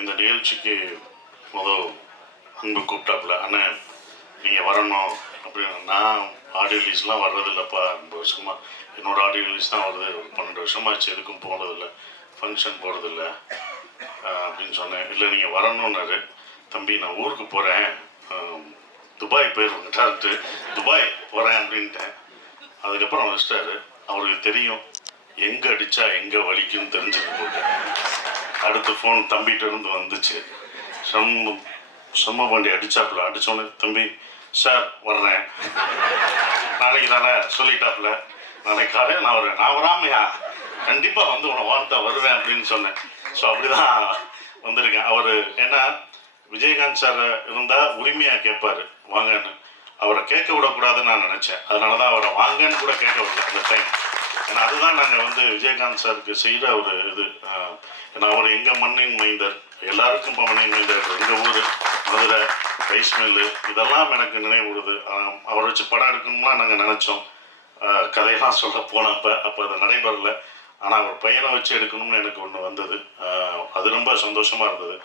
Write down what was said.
இந்த நிகழ்ச்சிக்கு முதல் அன்பு கூப்பிட்டாப்புல, அண்ணன் நீங்கள் வரணும் அப்படின்னு. நான் ஆடியோ ரிலீஸ்லாம் வர்றதில்லப்பா, ரொம்ப வருஷமாக என்னோடய ஆடியோ ரிலீஸ் தான் வருது, ஒரு 12 வருஷமாச்சு, எதுக்கும் போனதில்லை, ஃபங்க்ஷன் போகிறதில்ல அப்படின்னு சொன்னேன். இல்லை நீங்கள் வரணுன்னாரு. தம்பி நான் ஊருக்கு போகிறேன், துபாய் போயிடுவாங்க டேரக்டர், துபாய் போகிறேன் அப்படின்ட்டேன். அதுக்கப்புறம் வச்சிட்டாரு. அவருக்கு தெரியும் எங்கே அடித்தா எங்கே வலிக்குன்னு தெரிஞ்சுட்டு போட்டு. அடுத்த ஃபோன் தம்பிகிட்ட இருந்து வந்துச்சு. செம்ம பாண்டி அடித்தாப்புல. அடித்தோன்னே, தம்பி சார் வர்றேன், நாளைக்கு தானே சொல்லிட்டாப்புல, நாளைக்கு காலையில் நான் வருவேன். நான் வராமையா, கண்டிப்பாக வந்து உன்னை வாழ்த்தா வருவேன் அப்படின்னு சொன்னேன். ஸோ அப்படி தான் வந்திருக்கேன். அவர் ஏன்னா விஜயகாந்த் சார் இருந்தால் உரிமையாக கேட்பார் வாங்கன்னு. அவரை கேட்க விடக்கூடாதுன்னு நான் நினச்சேன். அதனால தான் அவரை வாங்கன்னு கூட கேட்க விடல அந்த டைம். ஏன்னா அதுதான் நாங்கள் வந்து விஜயகாந்த் சாருக்கு செய்கிற ஒரு இது. ஏன்னா அவர் எங்கள் மண்ணின் மைந்தர், எல்லாருக்கும் இப்போ மண்ணின் மைந்தர். எங்கள் ஊர் மதுரை, ரைஸ் மில்லு, இதெல்லாம் எனக்கு நினைவுடுது. அவரை வச்சு படம் எடுக்கணும்னா நாங்கள் நினச்சோம், கதையெல்லாம் சொல்ல போனப்போ அப்போ அது நடைபெறலை. ஆனால் அவர் பையனை வச்சு எடுக்கணும்னு எனக்கு ஒன்று வந்தது. அது ரொம்ப சந்தோஷமாக இருந்தது.